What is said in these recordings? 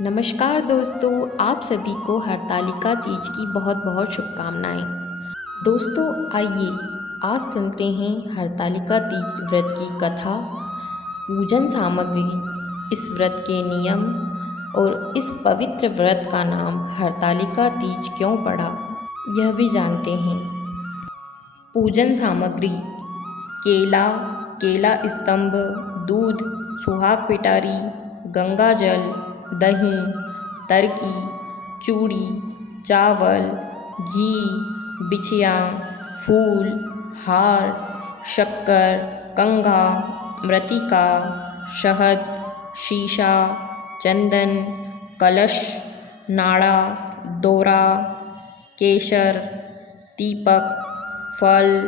नमस्कार दोस्तों, आप सभी को हरतालिका तीज की बहुत बहुत शुभकामनाएं। दोस्तों आइए आज सुनते हैं हरतालिका तीज व्रत की कथा, पूजन सामग्री, इस व्रत के नियम और इस पवित्र व्रत का नाम हरतालिका तीज क्यों पड़ा, यह भी जानते हैं। पूजन सामग्री: केला, केला स्तंभ, दूध, सुहाग पिटारी, गंगा जल, दही, तरकी, चूड़ी, चावल, घी, बिछिया, फूल, हार, शक्कर, कंघा, मृतिका, शहद, शीशा, चंदन, कलश, नाड़ा, दोरा, केसर, दीपक, फल,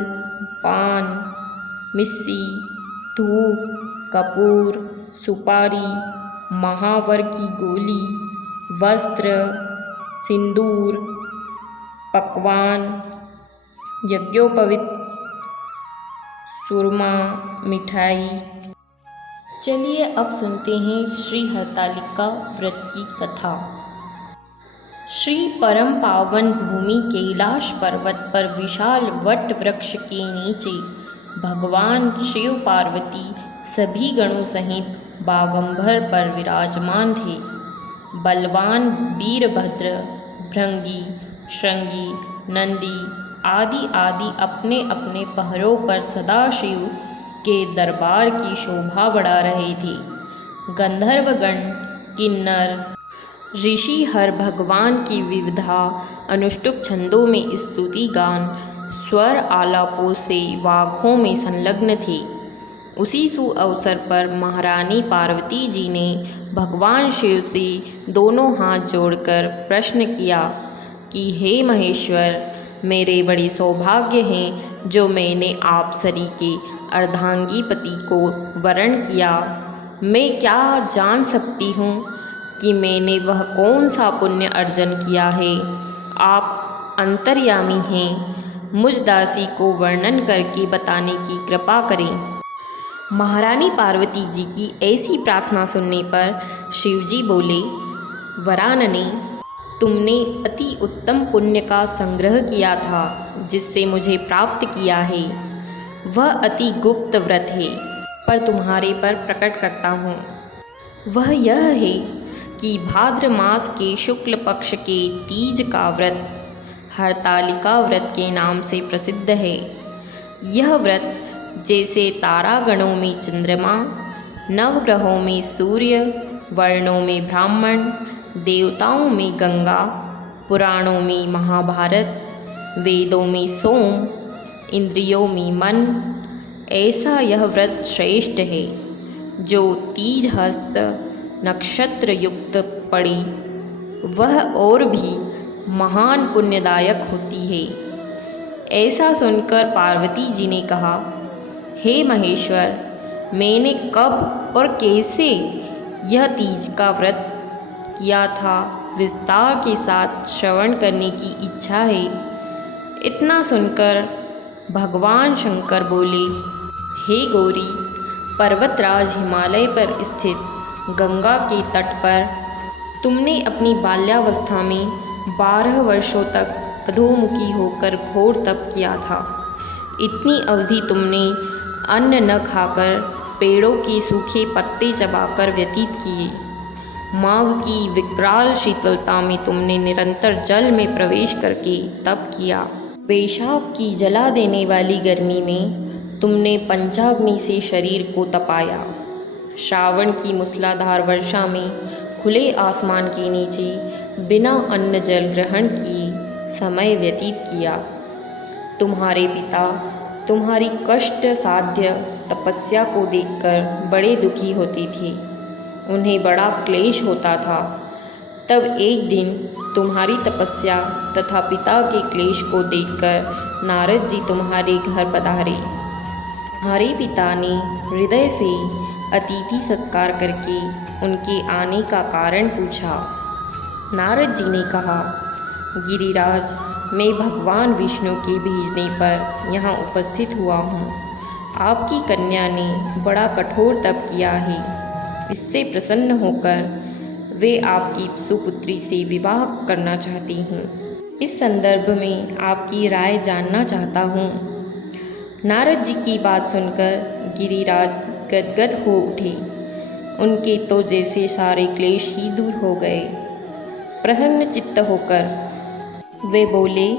पान, मिस्सी, धूप, कपूर, सुपारी, महावर की गोली, वस्त्र, सिंदूर, पकवान, यज्ञोपवीत, सुरमा, मिठाई। चलिए अब सुनते हैं श्री हरतालिका व्रत की कथा। श्री परम पावन भूमि कैलाश पर्वत पर विशाल वट वृक्ष के नीचे भगवान शिव पार्वती सभी गणों सहित बागंबर पर विराजमान थे। बलवान वीरभद्र, भृंगी, श्रृंगी, नंदी आदि आदि अपने अपने पहरों पर सदाशिव के दरबार की शोभा बढ़ा रहे थे। गंधर्वगण, किन्नर, ऋषि हर भगवान की विविधा अनुष्टुप छंदों में स्तुति गान, स्वर आलापों से वाघों में संलग्न थे। उसी सुअवसर पर महारानी पार्वती जी ने भगवान शिव से दोनों हाथ जोड़कर प्रश्न किया कि हे महेश्वर, मेरे बड़े सौभाग्य हैं जो मैंने आप सरी के अर्धांगीपति को वरण किया। मैं क्या जान सकती हूँ कि मैंने वह कौन सा पुण्य अर्जन किया है। आप अंतर्यामी हैं, मुझ दासी को वर्णन करके बताने की कृपा करें। महारानी पार्वती जी की ऐसी प्रार्थना सुनने पर शिवजी बोले, वरानने, तुमने अति उत्तम पुण्य का संग्रह किया था जिससे मुझे प्राप्त किया है। वह अति गुप्त व्रत है, पर तुम्हारे पर प्रकट करता हूँ। वह यह है कि भाद्र मास के शुक्ल पक्ष के तीज का व्रत हरतालिका व्रत के नाम से प्रसिद्ध है। यह व्रत जैसे तारागणों में चंद्रमा, नवग्रहों में सूर्य, वर्णों में ब्राह्मण, देवताओं में गंगा, पुराणों में महाभारत, वेदों में सोम, इंद्रियों में मन, ऐसा यह व्रत श्रेष्ठ है। जो तीज हस्त नक्षत्र युक्त पड़े वह और भी महान पुण्यदायक होती है। ऐसा सुनकर पार्वती जी ने कहा, हे महेश्वर, मैंने कब और कैसे यह तीज का व्रत किया था, विस्तार के साथ श्रवण करने की इच्छा है। इतना सुनकर भगवान शंकर बोले, हे गौरी, पर्वतराज हिमालय पर स्थित गंगा के तट पर तुमने अपनी बाल्यावस्था में 12 वर्षों तक अधोमुखी होकर घोर तप किया था। इतनी अवधि तुमने अन्न न खाकर पेड़ों के सूखे पत्ते चबाकर व्यतीत किए। माघ की विकराल शीतलता में तुमने निरंतर जल में प्रवेश करके तप किया। वैशाख की जला देने वाली गर्मी में तुमने पंचाग्नि से शरीर को तपाया। श्रावण की मूसलाधार वर्षा में खुले आसमान के नीचे बिना अन्न जल ग्रहण किए समय व्यतीत किया। तुम्हारे पिता तुम्हारी कष्ट साध्य तपस्या को देखकर बड़े दुखी होते थे। उन्हें बड़ा क्लेश होता था। तब एक दिन तुम्हारी तपस्या तथा पिता के क्लेश को देखकर नारद जी तुम्हारे घर पधारे। तुम्हारे पिता ने हृदय से अतिथि सत्कार करके उनके आने का कारण पूछा। नारद जी ने कहा, गिरिराज, मैं भगवान विष्णु के भेजने पर यहाँ उपस्थित हुआ हूँ। आपकी कन्या ने बड़ा कठोर तप किया है। इससे प्रसन्न होकर वे आपकी सुपुत्री से विवाह करना चाहती हूँ। इस संदर्भ में आपकी राय जानना चाहता हूँ। नारद जी की बात सुनकर गिरिराज गदगद हो उठे। उनके तो जैसे सारे क्लेश ही दूर हो गए। प्रसन्न चित्त होकर वे बोले,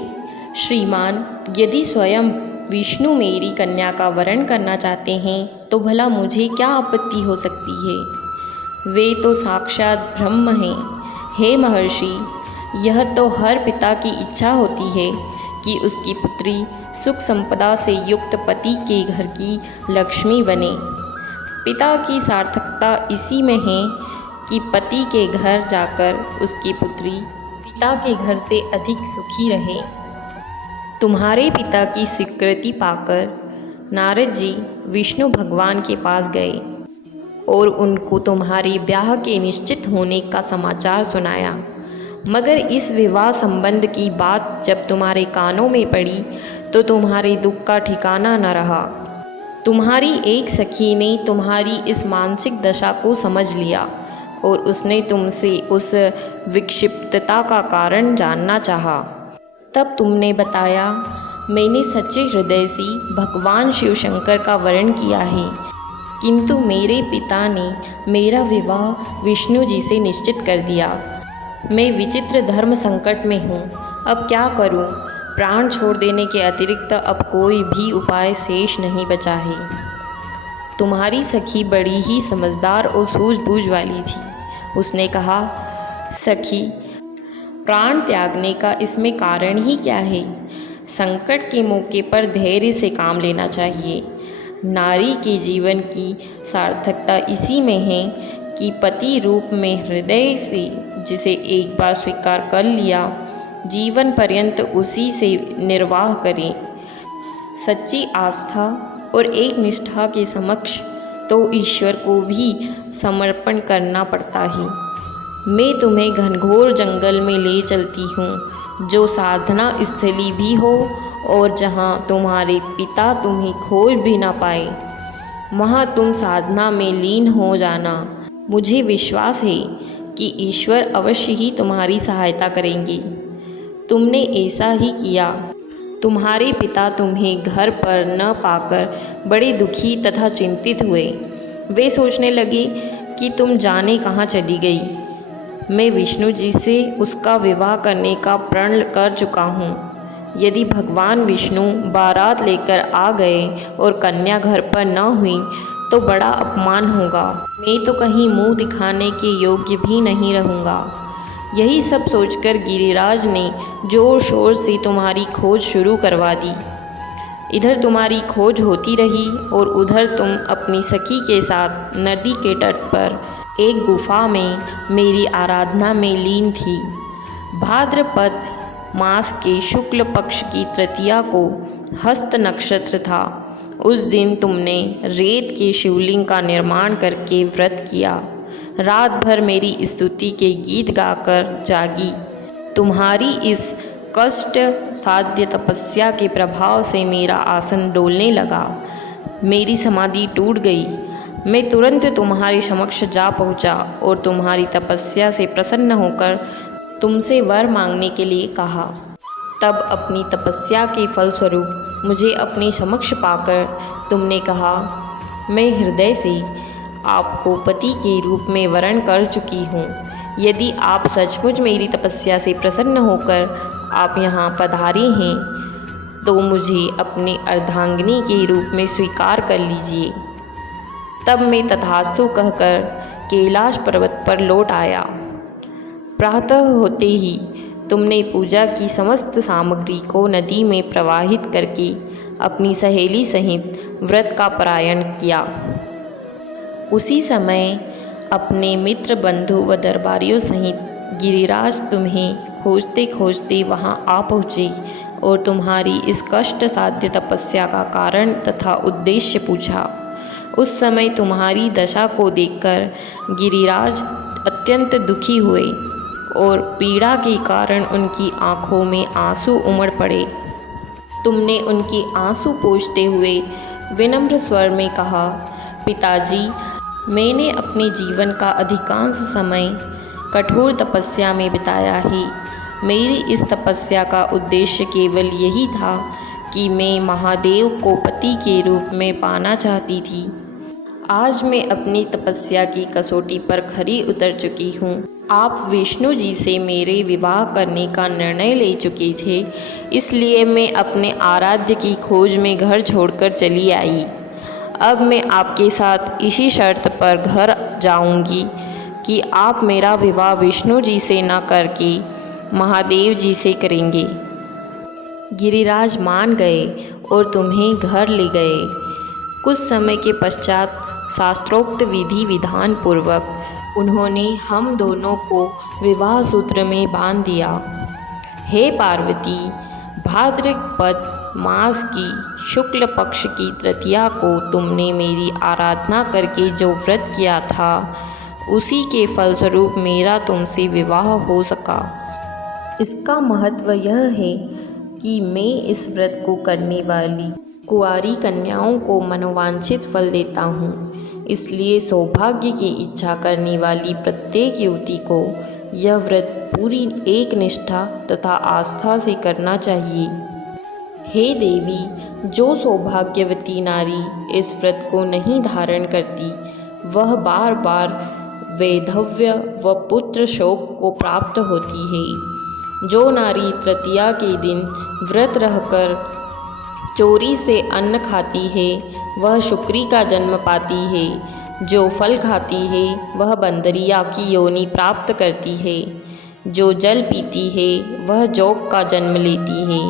श्रीमान, यदि स्वयं विष्णु मेरी कन्या का वरण करना चाहते हैं तो भला मुझे क्या आपत्ति हो सकती है। वे तो साक्षात ब्रह्म हैं। हे महर्षि, यह तो हर पिता की इच्छा होती है कि उसकी पुत्री सुख संपदा से युक्त पति के घर की लक्ष्मी बने। पिता की सार्थकता इसी में है कि पति के घर जाकर उसकी पुत्री पिता के घर से अधिक सुखी रहे। तुम्हारे पिता की स्वीकृति पाकर नारद जी विष्णु भगवान के पास गए और उनको तुम्हारे ब्याह के निश्चित होने का समाचार सुनाया। मगर इस विवाह संबंध की बात जब तुम्हारे कानों में पड़ी तो तुम्हारे दुख का ठिकाना न रहा। तुम्हारी एक सखी ने तुम्हारी इस मानसिक दशा को समझ लिया और उसने तुमसे उस विक्षिप्तता का कारण जानना चाहा। तब तुमने बताया, मैंने सच्चे हृदय से भगवान शिव शंकर का वरण किया है, किंतु मेरे पिता ने मेरा विवाह विष्णु जी से निश्चित कर दिया। मैं विचित्र धर्म संकट में हूँ, अब क्या करूँ। प्राण छोड़ देने के अतिरिक्त अब कोई भी उपाय शेष नहीं बचा है। तुम्हारी सखी बड़ी ही समझदार और सूझबूझ वाली थी। उसने कहा, सखी, प्राण त्यागने का इसमें कारण ही क्या है। संकट के मौके पर धैर्य से काम लेना चाहिए। नारी के जीवन की सार्थकता इसी में है कि पति रूप में हृदय से जिसे एक बार स्वीकार कर लिया, जीवन पर्यंत उसी से निर्वाह करें। सच्ची आस्था और एक निष्ठा के समक्ष तो ईश्वर को भी समर्पण करना पड़ता है। मैं तुम्हें घनघोर जंगल में ले चलती हूँ, जो साधना स्थली भी हो और जहाँ तुम्हारे पिता तुम्हें खोज भी ना पाए। वहाँ तुम साधना में लीन हो जाना। मुझे विश्वास है कि ईश्वर अवश्य ही तुम्हारी सहायता करेंगे। तुमने ऐसा ही किया। तुम्हारे पिता तुम्हें घर पर न पाकर बड़े दुखी तथा चिंतित हुए। वे सोचने लगे कि तुम जाने कहाँ चली गई। मैं विष्णु जी से उसका विवाह करने का प्रण कर चुका हूँ। यदि भगवान विष्णु बारात लेकर आ गए और कन्या घर पर न हुई तो बड़ा अपमान होगा। मैं तो कहीं मुंह दिखाने के योग्य भी नहीं रहूँगा। यही सब सोचकर गिरिराज ने जोर शोर से तुम्हारी खोज शुरू करवा दी। इधर तुम्हारी खोज होती रही और उधर तुम अपनी सखी के साथ नदी के तट पर एक गुफा में मेरी आराधना में लीन थी। भाद्रपद मास के शुक्ल पक्ष की तृतीया को हस्त नक्षत्र था। उस दिन तुमने रेत के शिवलिंग का निर्माण करके व्रत किया। रात भर मेरी स्तुति के गीत गाकर जागी। तुम्हारी इस कष्ट साध्य तपस्या के प्रभाव से मेरा आसन डोलने लगा। मेरी समाधि टूट गई। मैं तुरंत तुम्हारे समक्ष जा पहुंचा और तुम्हारी तपस्या से प्रसन्न होकर तुमसे वर मांगने के लिए कहा। तब अपनी तपस्या के फलस्वरूप मुझे अपने समक्ष पाकर तुमने कहा, मैं हृदय से आपको पति के रूप में वरण कर चुकी हूँ। यदि आप सचमुच मेरी तपस्या से प्रसन्न होकर आप यहाँ पधारे हैं तो मुझे अपनी अर्धांगिनी के रूप में स्वीकार कर लीजिए। तब मैं तथास्तु कहकर कैलाश पर्वत पर लौट आया। प्रातः होते ही तुमने पूजा की समस्त सामग्री को नदी में प्रवाहित करके अपनी सहेली सहित व्रत का पारायण किया। उसी समय अपने मित्र बंधु व दरबारियों सहित गिरिराज तुम्हें खोजते खोजते वहां आ पहुँचे और तुम्हारी इस कष्ट साध्य तपस्या का कारण तथा उद्देश्य पूछा। उस समय तुम्हारी दशा को देखकर गिरिराज अत्यंत दुखी हुए और पीड़ा के कारण उनकी आँखों में आंसू उमड़ पड़े। तुमने उनके आंसू पोंछते हुए विनम्र स्वर में कहा, पिताजी, मैंने अपने जीवन का अधिकांश समय कठोर तपस्या में बिताया है। मेरी इस तपस्या का उद्देश्य केवल यही था कि मैं महादेव को पति के रूप में पाना चाहती थी। आज मैं अपनी तपस्या की कसौटी पर खरी उतर चुकी हूँ। आप विष्णु जी से मेरे विवाह करने का निर्णय ले चुके थे, इसलिए मैं अपने आराध्य की खोज में घर छोड़कर चली आई। अब मैं आपके साथ इसी शर्त पर घर जाऊंगी कि आप मेरा विवाह विष्णु जी से न करके महादेव जी से करेंगे। गिरिराज मान गए और तुम्हें घर ले गए। कुछ समय के पश्चात शास्त्रोक्त विधि विधान पूर्वक उन्होंने हम दोनों को विवाह सूत्र में बांध दिया। हे पार्वती, भाद्रपद मास की शुक्ल पक्ष की तृतीया को तुमने मेरी आराधना करके जो व्रत किया था, उसी के फलस्वरूप मेरा तुमसे विवाह हो सका। इसका महत्व यह है कि मैं इस व्रत को करने वाली कुंवारी कन्याओं को मनोवांछित फल देता हूँ। इसलिए सौभाग्य की इच्छा करने वाली प्रत्येक युवती को यह व्रत पूरी एक निष्ठा तथा आस्था से करना चाहिए। हे देवी, जो सौभाग्यवती नारी इस व्रत को नहीं धारण करती, वह बार बार वैधव्य व पुत्र शोक को प्राप्त होती है। जो नारी तृतीया के दिन व्रत रहकर चोरी से अन्न खाती है, वह शुक्री का जन्म पाती है। जो फल खाती है, वह बंदरिया की योनि प्राप्त करती है। जो जल पीती है, वह जोग का जन्म लेती है।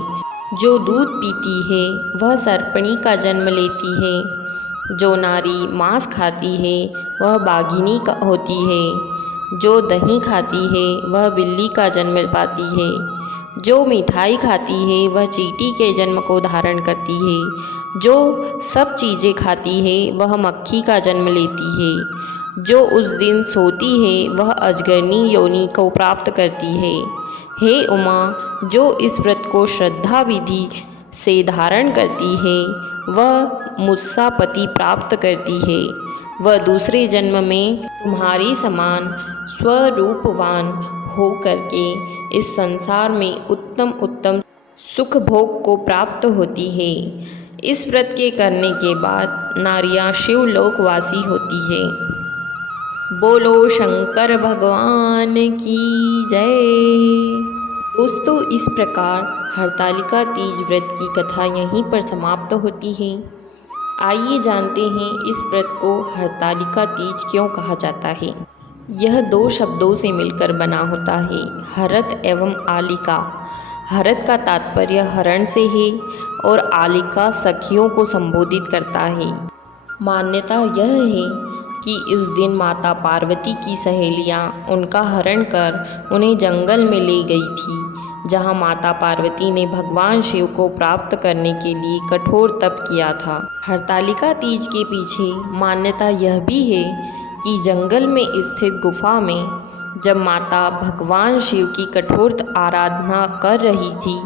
जो दूध पीती है, वह सर्पणी का जन्म लेती है। जो नारी मांस खाती है, वह बाघिनी होती है। जो दही खाती है, वह बिल्ली का जन्म पाती है। जो मिठाई खाती है, वह चींटी के जन्म को धारण करती है। जो सब चीज़ें खाती है, वह मक्खी का जन्म लेती है। जो उस दिन सोती है, वह अजगरनी योनि को प्राप्त करती है। हे उमा, जो इस व्रत को श्रद्धा विधि से धारण करती है, वह मुझसा पति प्राप्त करती है। वह दूसरे जन्म में तुम्हारी समान स्वरूपवान हो करके इस संसार में उत्तम उत्तम सुख भोग को प्राप्त होती है। इस व्रत के करने के बाद नारियां शिवलोकवासी होती है। बोलो शंकर भगवान की जय। दोस्तों, इस प्रकार हरतालिका तीज व्रत की कथा यहीं पर समाप्त होती है। आइए जानते हैं इस व्रत को हरतालिका तीज क्यों कहा जाता है। यह दो शब्दों से मिलकर बना होता है, हरत एवं आलिका। हरत का तात्पर्य हरण से है और आलिका सखियों को संबोधित करता है। मान्यता यह है कि इस दिन माता पार्वती की सहेलियां उनका हरण कर उन्हें जंगल में ले गई थी, जहां माता पार्वती ने भगवान शिव को प्राप्त करने के लिए कठोर तप किया था। हरतालिका तीज के पीछे मान्यता यह भी है कि जंगल में स्थित गुफा में जब माता भगवान शिव की कठोर आराधना कर रही थी,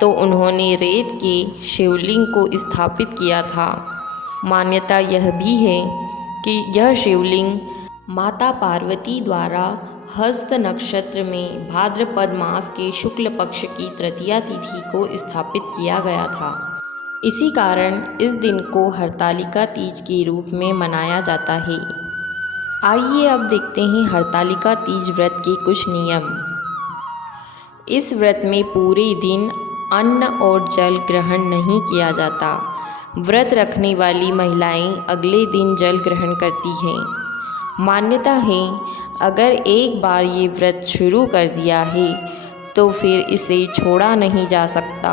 तो उन्होंने रेत के शिवलिंग को स्थापित किया था। मान्यता यह भी है कि यह शिवलिंग माता पार्वती द्वारा हस्त नक्षत्र में भाद्रपद मास के शुक्ल पक्ष की तृतीया तिथि को स्थापित किया गया था। इसी कारण इस दिन को हरतालिका तीज के रूप में मनाया जाता है। आइए अब देखते हैं हरतालिका तीज व्रत के कुछ नियम। इस व्रत में पूरे दिन अन्न और जल ग्रहण नहीं किया जाता। व्रत रखने वाली महिलाएं अगले दिन जल ग्रहण करती हैं। मान्यता है अगर एक बार ये व्रत शुरू कर दिया है तो फिर इसे छोड़ा नहीं जा सकता।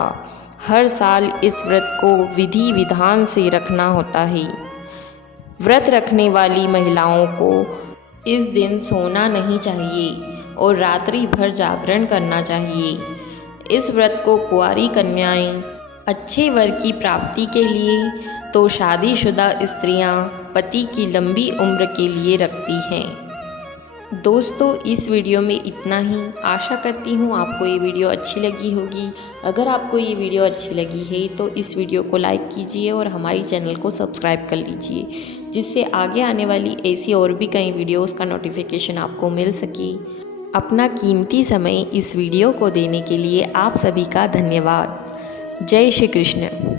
हर साल इस व्रत को विधि विधान से रखना होता है। व्रत रखने वाली महिलाओं को इस दिन सोना नहीं चाहिए और रात्रि भर जागरण करना चाहिए। इस व्रत को कुंवारी कन्याएं अच्छे वर की प्राप्ति के लिए तो शादीशुदा स्त्रियां पति की लंबी उम्र के लिए रखती हैं। दोस्तों, इस वीडियो में इतना ही। आशा करती हूँ आपको ये वीडियो अच्छी लगी होगी। अगर आपको ये वीडियो अच्छी लगी है तो इस वीडियो को लाइक कीजिए और हमारी चैनल को सब्सक्राइब कर लीजिए, जिससे आगे आने वाली ऐसी और भी कई वीडियोस का नोटिफिकेशन आपको मिल सके। अपना कीमती समय इस वीडियो को देने के लिए आप सभी का धन्यवाद। जय श्री कृष्ण।